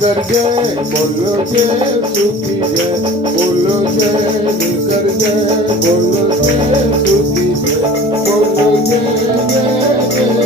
कर जय बोलो जय सुखी जय बोलो जय निकर जय बोलो जय सुखी जय बोलो जय जय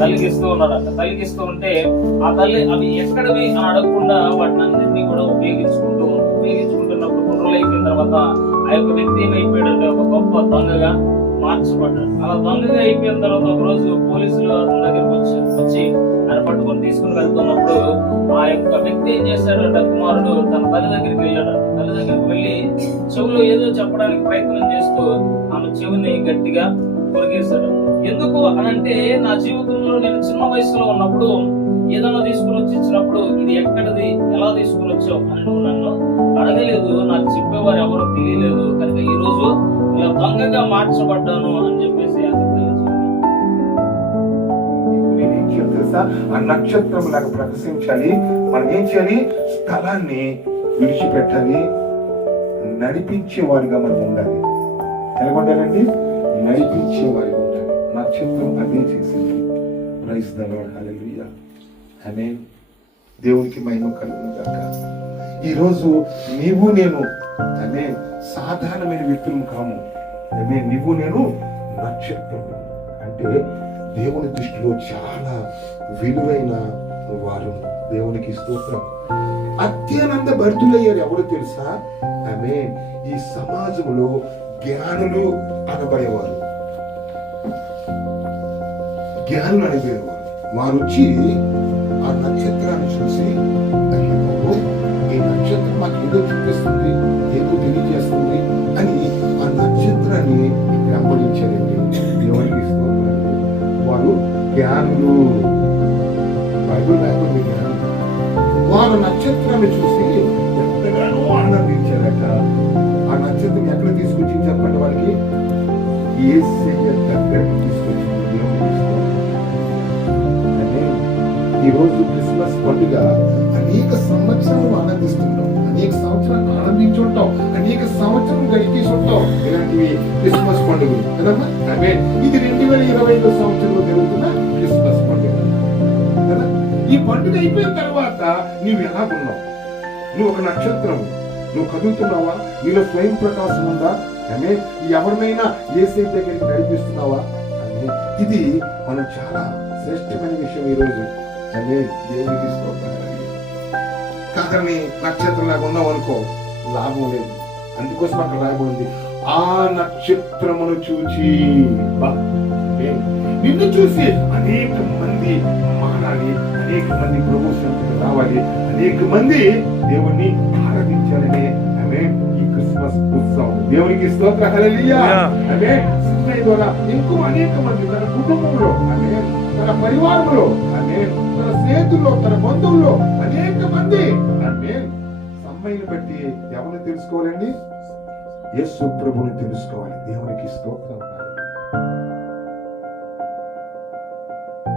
తలిగిస్తూ ఉన్నాడంట. తలిగిస్తూ ఉంటే ఆ తల్లి అవి ఎక్కడవి అని అడగకుండా వాటిని అన్నింటినీ కూడా ఉపయోగించుకుంటున్నప్పుడు కొన్ని రోజులు అయిపోయిన తర్వాత ఆ యొక్క వ్యక్తి ఏమైపోయాడంటే ఒక గొప్ప దొంగగా మార్చబడ్డాడు. అలా దొంగగా అయిపోయిన తర్వాత ఒక రోజు పోలీసులు అతని దగ్గరికి వచ్చి ఆయన పట్టుకొని తీసుకుని వెళ్తున్నప్పుడు ఆ యొక్క వ్యక్తి ఏం చేశాడంటే కుమారుడు తన తల్లి దగ్గరికి వెళ్ళాడు. తల్లి దగ్గరికి వెళ్ళి చెవులో ఏదో చెప్పడానికి ప్రయత్నం చేస్తూ ఆమె చెవిని గట్టిగా కొరిగేశాడు. ఎందుకు అనంటే నా జీవితంలో నేను చిన్న వయసులో ఉన్నప్పుడు ఏదైనా తీసుకుని వచ్చి ఇచ్చినప్పుడు ఇది ఎక్కడది, ఎలా తీసుకుని వచ్చావు అని నువ్వు నన్ను అడగలేదు, నాకు చెప్పేవారు ఎవరో తెలియలేదు, కనుక ఈ రోజు ఇలా దొంగగా మార్చబడ్డాను అని చెప్పేసి ఆ నక్షత్రం లాగా ప్రకాశించాలి. మనం ఏం చేయాలి? స్థలాన్ని విడిచిపెట్టాలి, నడిపించేవారిగా మనం ఉండాలి. ఎలాగొండాలండి? నడిపించేవారిగా ఉండాలి. నక్షత్రం అదే చేసింది. ప్రైజ్ ద లార్డ్, హల్లెలూయా, ఆమేన్. దేవునికి మహిమ కలుగును గాక. ఈరోజు నీవు నేను ఆమె సాధారణమైన వ్యక్తులు కాము. ఆమె నీవు నేను నక్షత్రం అంటే దేవుని దృష్టిలో చాలా విలువైన వారు. దేవునికి స్తోత్రం. అత్యానంద భరితులయ్యారు ఎవరు తెలుసా? ఆమె ఈ సమాజంలో జ్ఞానులు అనబడేవారు. జ్ఞానులు అనబడేవారు. వారు వచ్చి ఆ నక్షత్రాన్ని చూసి, అయ్యో ఈ నక్షత్రం మాకు ఏదో చూపిస్తుంది, ఏదో తెలియజేస్తుంది అని ఆ నక్షత్రాన్ని వెంబడించారండి. దేవునికి స్తోత్రం. వారు జ్ఞానులు. బైబిల్ లేకుండా జ్ఞానులు. వారు నక్షత్రాన్ని చూసి ఎంతగానో ఆనందించారట. ఆ నక్షత్రం ఎక్కడ తీసుకొచ్చింది చెప్పండి వాళ్ళకి? యేసయ్య దగ్గరికి తీసుకొచ్చింది. ఈ రోజు క్రిస్మస్ పండుగ అనేక సంవత్సరాలు ఆనందిస్తుంటాం, అనేక సంవత్సరాలు ఆనందించుంటాం, అనేక సంవత్సరం గడిపేసి ఉంటాం ఇలాంటివి క్రిస్మస్ పండుగలు కదమ్మా. ఆమె ఇది 2025 సంవత్సరంలో జరుగుతున్న క్రిస్మస్ పండుగ కదా. ఈ పండుగ అయిపోయిన తర్వాత నీవు ఎలాగున్నావు? నువ్వు ఒక నక్షత్రం. నువ్వు కదులుతున్నావా? నీలో స్వయం ప్రకాశం ఉందా? ఆమె ఎవరినైనా యేసయ్య దగ్గరికి నడిపిస్తున్నావా? ఆమె ఇది మనం చాలా శ్రేష్టమైన విషయం ఈ రోజు. ఆమె దేవునికి స్తోత్రం. కాదని నక్షత్రంలాగా ఉన్నావు అనుకో, లాభం లేదు. అందుకోసం అక్కడ రాయబడింది, ఆ నక్షత్రమును చూచి నిన్ను చూసి అనేక మంది మారాలి, అనేక మంది ప్రభు సంతకు రావాలి, అనేక మంది దేవుణ్ణి ఆరాధించాలని ఆమె ఈ క్రిస్మస్ ఉత్సవం. దేవునికి స్తోత్రం. హల్లెలూయా. ఆమె సినిమా ద్వారా ఇంకో అనేక మంది తన కుటుంబంలో, ఆమె తన పరివారంలో, ఆమె తన స్నేహితుల్లో, తన బంధువుల్లో అనేక మంది ఆమె సమ్మెను బట్టి ఎవరిని తెలుసుకోవాలండి? యేసు ప్రభుని తెలుసుకోవాలి. దేవునికి స్తోత్రం.